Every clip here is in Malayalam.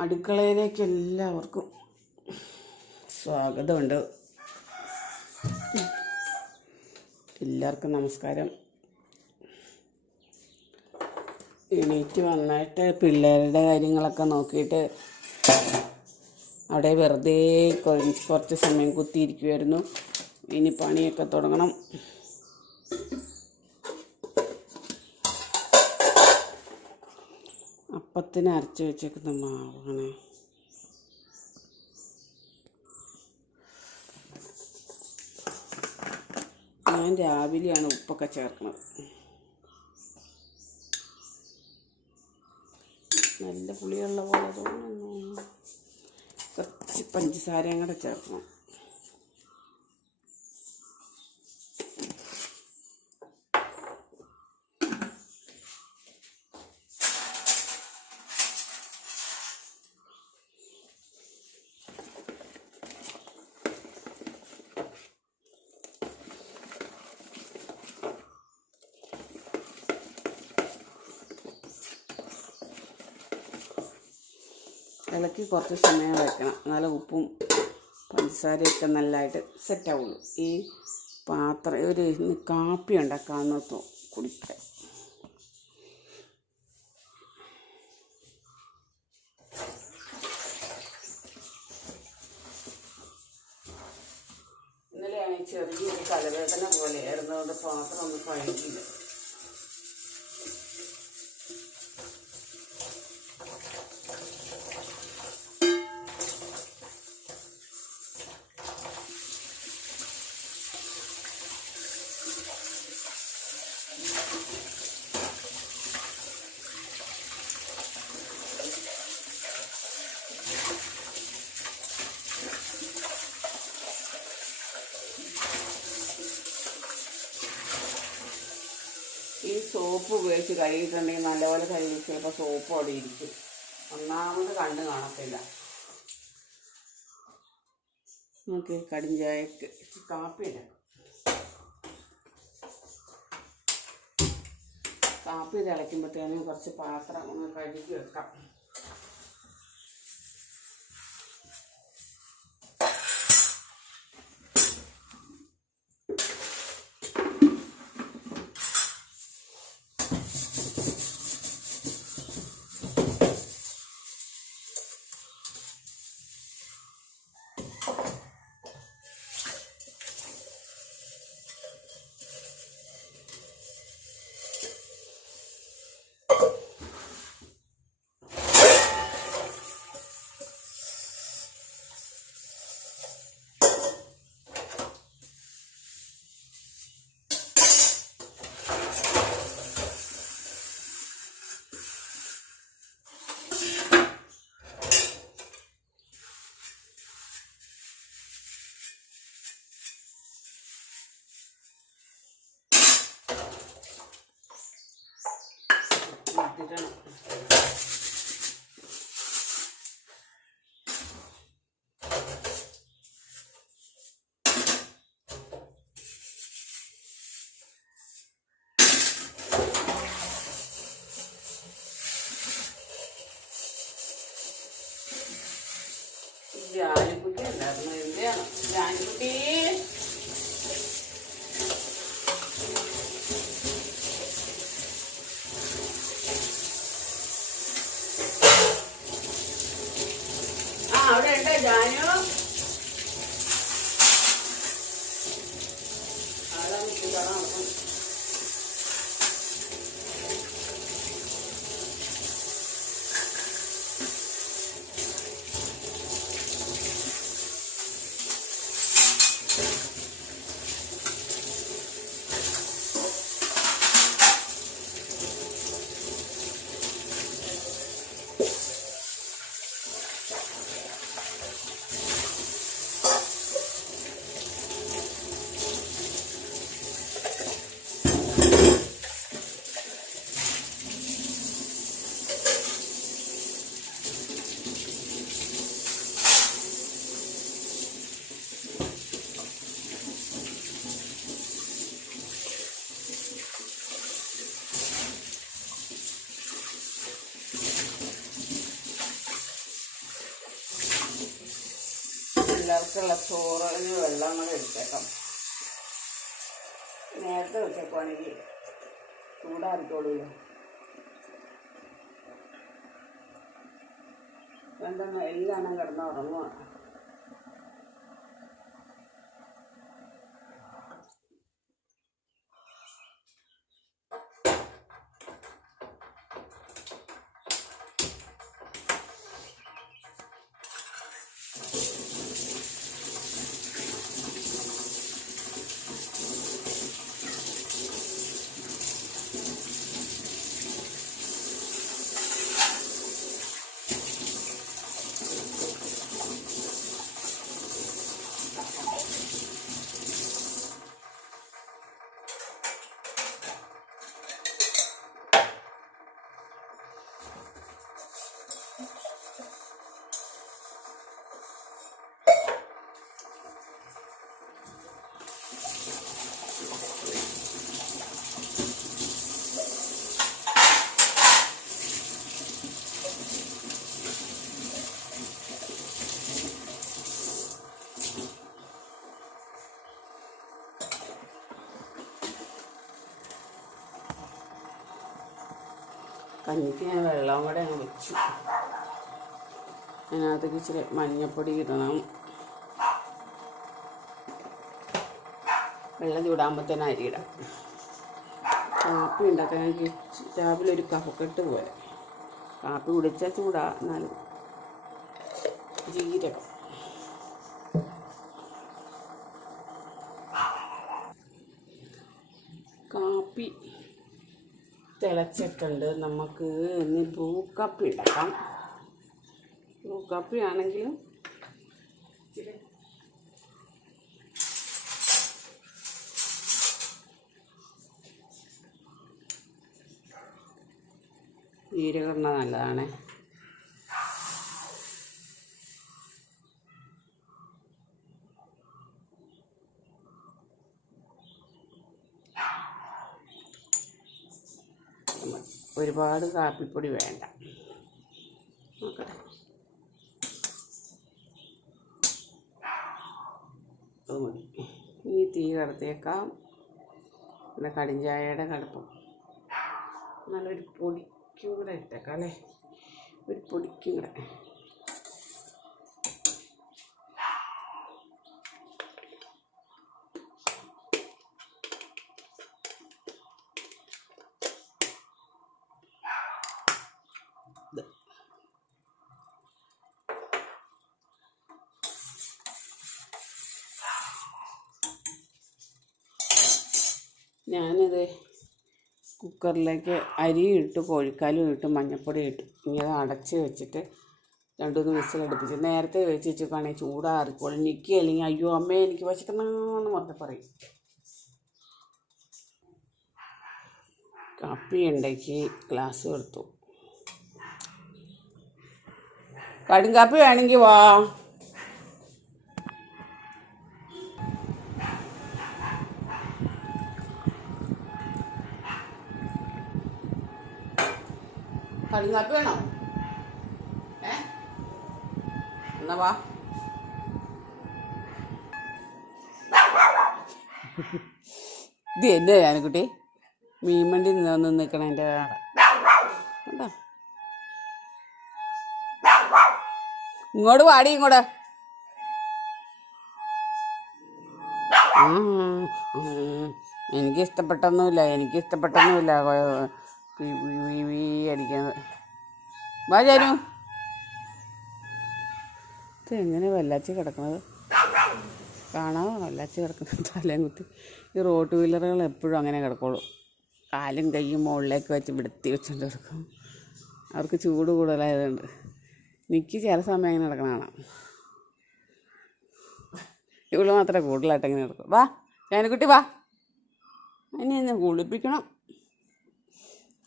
അടുക്കളയിലേക്ക് എല്ലാവർക്കും സ്വാഗതമുണ്ട്. എല്ലാവർക്കും നമസ്കാരം. എണീറ്റ് വന്നിട്ട് പിള്ളേരുടെ കാര്യങ്ങളൊക്കെ നോക്കിയിട്ട് അവിടെ വെറുതെ കുറച്ച് സമയം കുത്തിയിരിക്കുമായിരുന്നു ഇനി പണിയൊക്കെ തുടങ്ങണം. അപ്പത്തിന് അരച്ച് വെച്ചേക്കുന്ന മാവാണ്. ഞാൻ രാവിലെയാണ് ഉപ്പൊക്കെ ചേർക്കുന്നത്. നല്ല പുളിയുള്ള പോലെ തോന്നുന്നു. കുറച്ച് പഞ്ചസാരയും കൂടെ ചേർക്കണം. ഇളക്കി കുറച്ച് സമയം വെക്കണം. എന്നാലേ ഉപ്പും പഞ്ചസാരയൊക്കെ നല്ലതായിട്ട് സെറ്റാവുള്ളൂ ഈ പാത്രം ഒരു കാപ്പി ഉണ്ടാക്കാമെന്ന് കുടിക്കാൻ. ഉപയോഗിച്ച് കഴുകിയിട്ടുണ്ടെങ്കിൽ നല്ലപോലെ കഴുകി ചിലപ്പോൾ സോപ്പ് അവിടെ ഇരിക്കും. ഒന്നാമത് കണ്ണ് കാണത്തില്ല. നമുക്ക് കടിഞ്ചായക്ക് കാപ്പി ഇടാം. കാപ്പി തിളയ്ക്കുമ്പോഴത്തേനും കുറച്ച് പാത്രം ഒന്ന് കഴുകി വെക്കാം. പിള്ളേർക്കുള്ള ചോറിന് വെള്ളം കൂടെ എടുത്തേക്കാം. നേരത്തെ വെച്ചേക്കുവാണെങ്കിൽ ചൂടാറിക്കോളൂല്ലോ എന്തെന്ന് എല്ലാം കിടന്ന് ഉറങ്ങുക കഞ്ഞിക്ക് ഞാൻ വെള്ളം കൂടെ അങ്ങ് വെച്ചു. അതിനകത്തേക്ക് ഇച്ചിരി മഞ്ഞപ്പൊടി ഇടണം. വെള്ളം ചൂടാകുമ്പോഴത്തേന് ഇടാം. കാപ്പി ഉണ്ടാക്കാൻ രാവിലെ ഒരു കഫക്കെട്ട് പോലെ. കാപ്പി കുടിച്ചാൽ ചൂടാ എന്നാലും ജീരകം. തിളച്ചിട്ടുണ്ട് നമുക്ക് ഇനി ബ്രൂ കപ്പി ഉണ്ടാക്കാം ബ്രൂ കപ്പി ആണെങ്കിലും നല്ലതാണേ നല്ലതാണ്. ഒരുപാട് കാപ്പിപ്പൊടി വേണ്ട. നോക്കട്ടെ. അത് തീ കടത്തേക്കാം പിന്നെ കടിഞ്ചായയുടെ കടുപ്പം. നല്ലൊരു പൊടിക്കും കൂടെ ഇട്ടേക്കാം അല്ലേ? ഒരു പൊടിക്കും കൂടെ. ഞാനിത് കുക്കറിലേക്ക് അരി ഇട്ട് കോഴിക്കാലും ഇട്ട് മഞ്ഞപ്പൊടി ഇട്ട് ഇങ്ങനെ അടച്ച് വെച്ചിട്ട് രണ്ടു മൂന്ന് വിസിലടുപ്പിച്ച് നേരത്തെ വെച്ച് വെച്ചേക്കാണെങ്കിൽ ചൂടാറിക്കോളും. എനിക്ക് അല്ലെങ്കിൽ അയ്യോ അമ്മേ എനിക്ക് വിശക്കുന്നെന്ന് പറഞ്ഞ് പറയും. കാപ്പി ഉണ്ടാക്കി ഗ്ലാസ് എടുത്തു. കടും കാപ്പി വേണമെങ്കിൽ വാ. കടും കാപ്പി വേണോ? ഏ? എന്നാ വാ. ഇത് എന്നെ ആനക്കുട്ടി? മീൻ വണ്ടി നിന്ന് നിൽക്കണ എന്റെ കണ്ടോ? ഇങ്ങോട്ട് വാടി ഇങ്ങോട്ട്. എനിക്ക് ഇഷ്ടപ്പെട്ടൊന്നുമില്ല എനിക്ക് ഇഷ്ടപ്പെട്ടൊന്നുമില്ല. അടിക്കുന്നത് വാ ജാനു. ഇത് എങ്ങനെ വല്ലാച്ചി കിടക്കുന്നത് കാണാമോ വല്ലാച്ചി കിടക്കുന്നത് തലയും കുത്തി. ഈ റോട്ട് വീലറുകൾ എപ്പോഴും അങ്ങനെ കിടക്കുള്ളൂ. കാലും കൈയും മുകളിലേക്ക് വെച്ച് വിടുത്തി വെച്ചുകൊണ്ട് കിടക്കും. അവർക്ക് ചൂട് കൂടുതലായതുകൊണ്ട്. എനിക്ക് ചില സമയം അങ്ങനെ കിടക്കണ കാണാം. ഇവൾ മാത്രമേ കൂടുതലായിട്ട് അങ്ങനെ കിടക്കും വാ കുട്ടി വാ. ഇനി എന്നെ കുളിപ്പിക്കണം.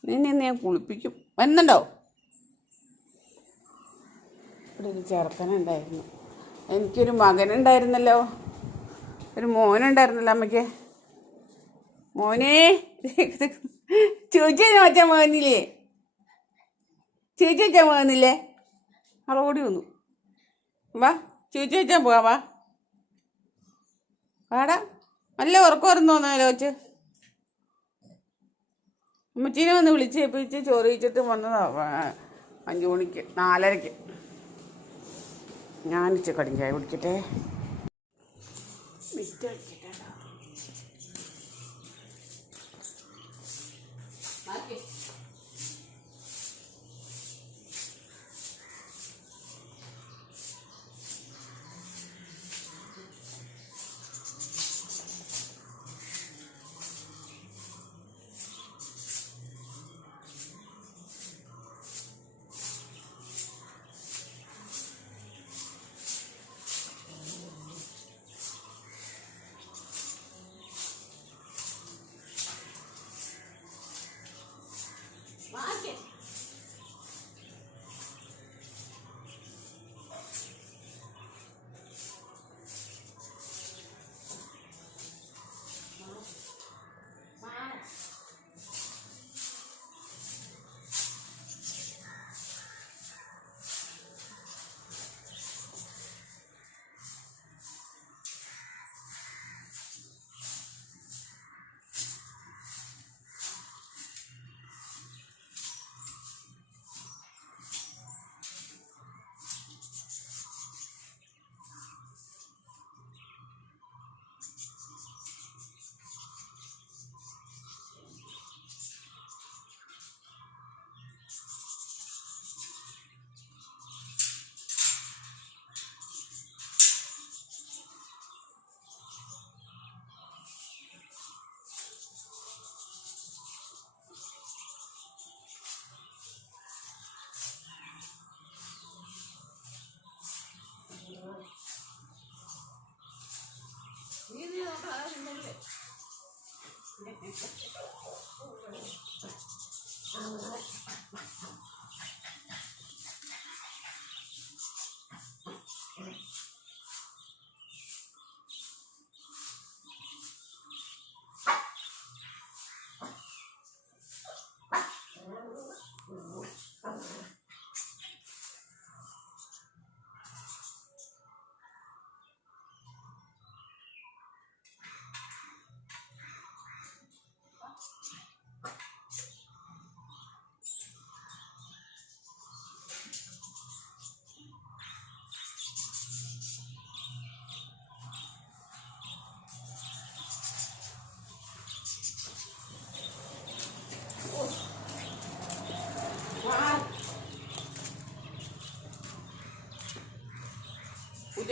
നിന്നെ ഞാൻ കുളിപ്പിക്കും. വരുന്നുണ്ടോ? ഇവിടെ ഒരു ചെറുക്കനുണ്ടായിരുന്നു എനിക്കൊരു മകനുണ്ടായിരുന്നല്ലോ ഒരു മോനുണ്ടായിരുന്നല്ലോ അമ്മയ്ക്ക്. മോനെ ചോദിച്ചാൽ മച്ചാൻ മോനില്ലേ ചേച്ചി വെച്ചാൽ പോകുന്നില്ലേ? വന്നു. വാ ചേച്ചി വെച്ചാൽ പോവാ വാ. പാടാ നല്ല ഉറക്കം വരുന്നു തോന്നുന്നല്ലോ അമ്മച്ചീനെ വന്ന് വിളിച്ച് ഏൽപ്പിച്ച് ചോറ് കഴിച്ചിട്ട് വന്നതാ അഞ്ചു മണിക്ക് നാലരയ്ക്ക്. ഞാൻ ഇച്ചിരി കടിഞ്ചായ ചായ കുടിക്കട്ടെ? മിറ്റ്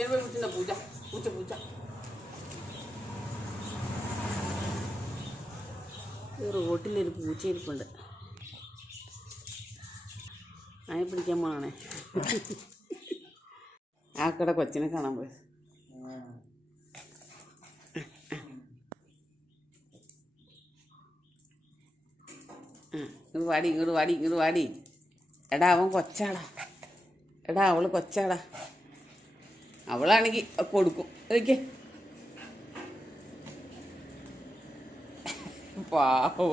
പൂച്ചനെ പോയി പൂജ. പൂച്ച പൂച്ച. ഈ റോട്ടിലൊരു പൂച്ച ഇരിപ്പുണ്ട്. അതിനെ പിടിക്കാൻ പോണേ ആ കട കൊച്ചിനെ കാണാൻ പോയി. ഇങ്ങോട്ട് വാടി ഇങ്ങോട്ട് വാടി ഇങ്ങോട്ട് വാടി. എടാ അവൻ കൊച്ചാടാ. എടാ അവൾ കൊച്ചാടാ. അവളാണെങ്കിൽ കൊടുക്കും. ഓക്കെ പാവോ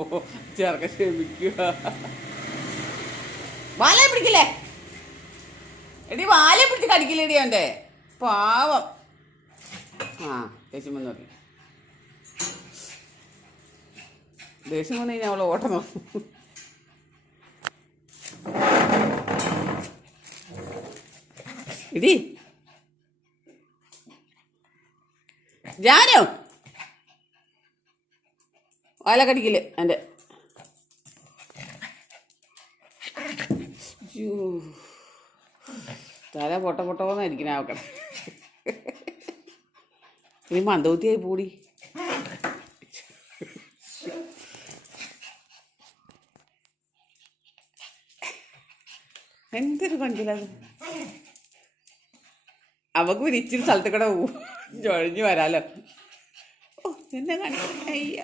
ചേർക്ക ക്ഷമിക്കുക. വാലയെ പിടിക്കില്ലേ? എടി വാലയെ പിടിച്ച് കടിക്കില്ലേടി അവന്റെ? പാവം. ആ ദേഷ്യം വന്നു നോക്കി. ദേഷ്യം വന്നു കഴിഞ്ഞാൽ അവൾ ഓട്ടം നോക്കും. ഇടി ജാനോ വാലക്കടിക്കില്ല എന്റെ. തല പൊട്ട പൊട്ടോന്നായിരിക്കണ ആവട്ടെ. ഇനി മന്ദബുദ്ധിയായി പൂടി. എന്തൊരു കൊഞ്ചിലത് അവക്ക് ഒരു ഇച്ചിരി സ്ഥലത്ത് കൂടെ ജൊഴിഞ്ഞു വരാലോ. ഓ നിന്നെ കണ്ടയ്യ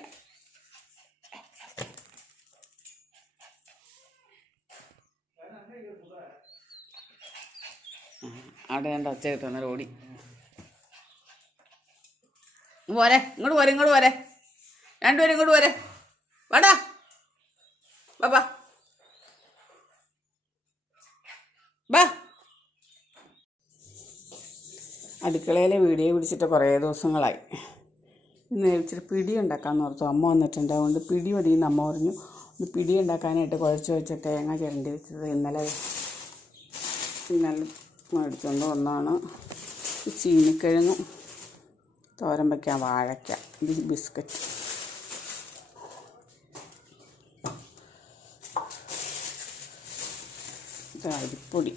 അവിടെ ഞാൻ ഒച്ച കിട്ടുന്ന ഓടി. ഇങ്ങ് പോരെ ഇങ്ങോട്ട് പോരെ ഇങ്ങോട്ട് പോരെ. രണ്ടുപേരും ഇങ്ങോട്ട് പോരെ. വാടാ. അടുക്കളയിലെ വീഡിയോ പിടിച്ചിട്ട് കുറേ ദിവസങ്ങളായി. ഇന്ന് ഇച്ചിരി പിടി ഉണ്ടാക്കാമെന്ന് ഓർത്തു. അമ്മ വന്നിട്ടുണ്ട്. അതുകൊണ്ട് പിടി മതി എന്ന് അമ്മ പറഞ്ഞു. ഒന്ന് പിടി ഉണ്ടാക്കാനായിട്ട് കുഴച്ച് വെച്ച തേങ്ങ ചിരണ്ടി വെച്ചത് ഇന്നലെ ഇന്നലെ മേടിച്ചുകൊണ്ട് ഒന്നാണ് ചീനിക്കിഴങ്ങും തോരൻ വയ്ക്കാൻ വാഴയ്ക്ക ഇത് ബിസ്ക്കറ്റ്. അരിപ്പൊടി.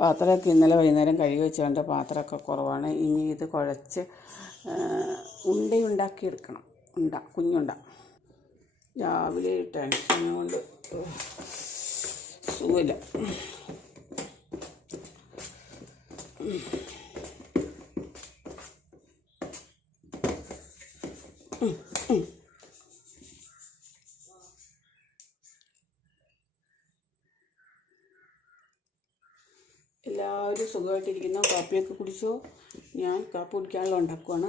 പാത്രമൊക്കെ ഇന്നലെ വൈകുന്നേരം കഴുകി വെച്ചുകൊണ്ട് പാത്രമൊക്കെ കുറവാണ്. ഇനി ഇത് കുഴച്ച് ഉണ്ടയുണ്ടാക്കിയെടുക്കണം ഉണ്ട കുഞ്ഞുണ്ട. രാവിലെ ടെൻഷൻ കൊണ്ട് സുഖമില്ല. എല്ലാവരും സുഖമായിട്ടിരിക്കുന്നു. കാപ്പിയൊക്കെ കുടിച്ചോ? ഞാൻ കാപ്പി കുടിക്കാനുള്ള ഉണ്ടാക്കുവാണ്.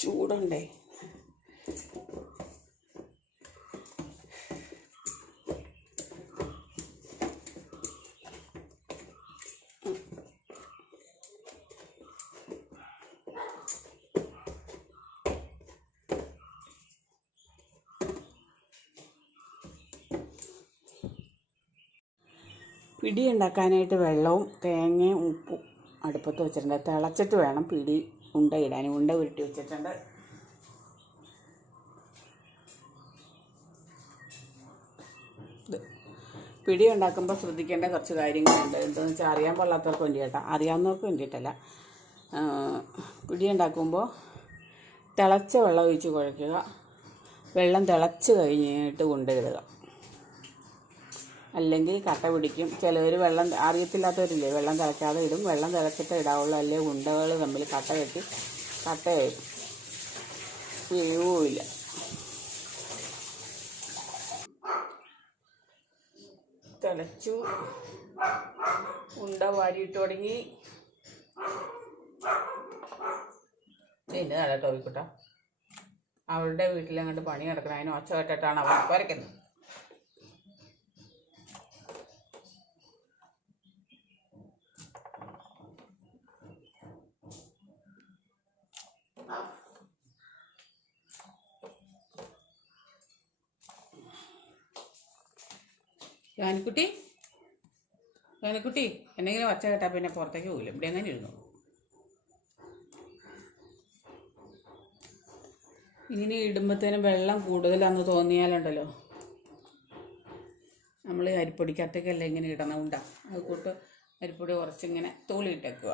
ചൂടുണ്ടേ? പിടി ഉണ്ടാക്കാനായിട്ട് വെള്ളവും തേങ്ങയും ഉപ്പും അടുപ്പത്ത് വെച്ചിട്ടുണ്ട്. തിളച്ചിട്ട് വേണം പിടി ഉണ്ട ഇടാൻ. ഉണ്ട ഉരുട്ടി വെച്ചിട്ടുണ്ട്. പിടി ഉണ്ടാക്കുമ്പോൾ ശ്രദ്ധിക്കേണ്ട കുറച്ച് കാര്യങ്ങളുണ്ട്. എന്താണെന്ന് വെച്ചാൽ അറിയാൻ പാടില്ലാത്തവർക്ക് വേണ്ടിയിട്ടാ അറിയാവുന്നവർക്ക് വേണ്ടിയിട്ടല്ല. പിടി ഉണ്ടാക്കുമ്പോൾ തിളച്ച വെള്ളം ഒഴിച്ച് കുഴയ്ക്കുക വെള്ളം തിളച്ച് കഴിഞ്ഞിട്ട് കൊണ്ടിടുക അല്ലെങ്കിൽ കട്ട പിടിക്കും. ചിലവർ വെള്ളം അറിയത്തില്ലാത്തവരില്ലേ? വെള്ളം തിളയ്ക്കാതെ ഇടും. വെള്ളം തിളച്ചിട്ട് ഇടാവുള്ളൂ. അല്ലെങ്കിൽ ഉണ്ടകൾ തമ്മിൽ കട്ട കെട്ടി കട്ടയായി വീഴുമില്ല തിളച്ചു. ഉണ്ട വാരിയിട്ട് തുടങ്ങി. പിന്നെ നല്ല ടോവിക്കുട്ട അവളുടെ വീട്ടിലങ്ങോട്ട് പണി നടക്കണം. അതിന് ഒച്ച കെട്ടിട്ടാണ് അവർ കുരയ്ക്കുന്നത് ജാനിക്കുട്ടി ജാനിക്കുട്ടി എന്തെങ്കിലും ഒച്ച കേട്ടാൽ പിന്നെ പുറത്തേക്ക് പോകില്ല ഇവിടെ എങ്ങനെ ഇരുന്നു? ഇങ്ങനെ ഇടുമ്പോഴത്തേനും വെള്ളം കൂടുതലാന്ന് തോന്നിയാലുണ്ടല്ലോ. നമ്മൾ അരിപ്പൊടിക്കകത്തേക്കല്ല ഇങ്ങനെ ഇടണം ഉണ്ടാ. അത് കൂട്ട് അരിപ്പൊടി കുറച്ചിങ്ങനെ തോളിയിട്ടേക്കുക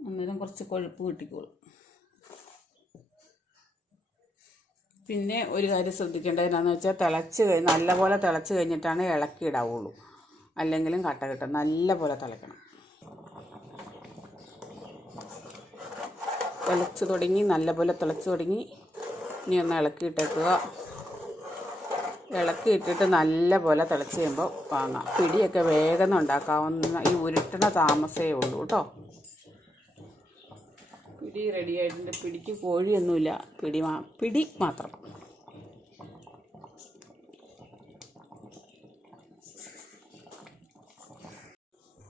അന്നേരം കുറച്ച് കൊഴുപ്പ് കിട്ടിക്കോളും. പിന്നെ ഒരു കാര്യം ശ്രദ്ധിക്കേണ്ടത് എന്താണെന്ന് വെച്ചാൽ തിളച്ച് നല്ലപോലെ തിളച്ച് കഴിഞ്ഞിട്ടാണ് ഇളക്കി ഇടാവുള്ളൂ. അല്ലെങ്കിലും കട്ട കിട്ടും. നല്ലപോലെ തിളക്കണം. തിളച്ച് തുടങ്ങി നല്ലപോലെ തിളച്ച് തുടങ്ങി. ഇനി ഒന്ന് ഇളക്കി ഇട്ടേക്കുക. ഇളക്കി ഇട്ടിട്ട് നല്ലപോലെ തിളച്ച് കഴിയുമ്പോൾ വാങ്ങാം. പിടിയൊക്കെ വേഗം ഉണ്ടാക്കാവുന്ന ഈ ഉരുട്ടണ താമസമേ ഉള്ളൂ കേട്ടോ. പിടി റെഡി ആയിട്ടുണ്ട്. പിടിക്ക് കോഴിയൊന്നുമില്ല. പിടി മാ പിടി മാത്രം.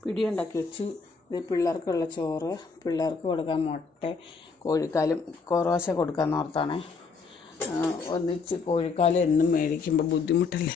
പിടി ഉണ്ടാക്കി വെച്ചു. ഇത് പിള്ളേർക്കുള്ള ചോറ്. പിള്ളേർക്ക് കൊടുക്കാൻ മുട്ട കോഴിക്കാലും കുറവശ കൊടുക്കാൻ ഓർത്താണേ. ഒന്നിച്ച് കോഴിക്കാലും എന്നും മേടിക്കുമ്പോൾ ബുദ്ധിമുട്ടല്ലേ?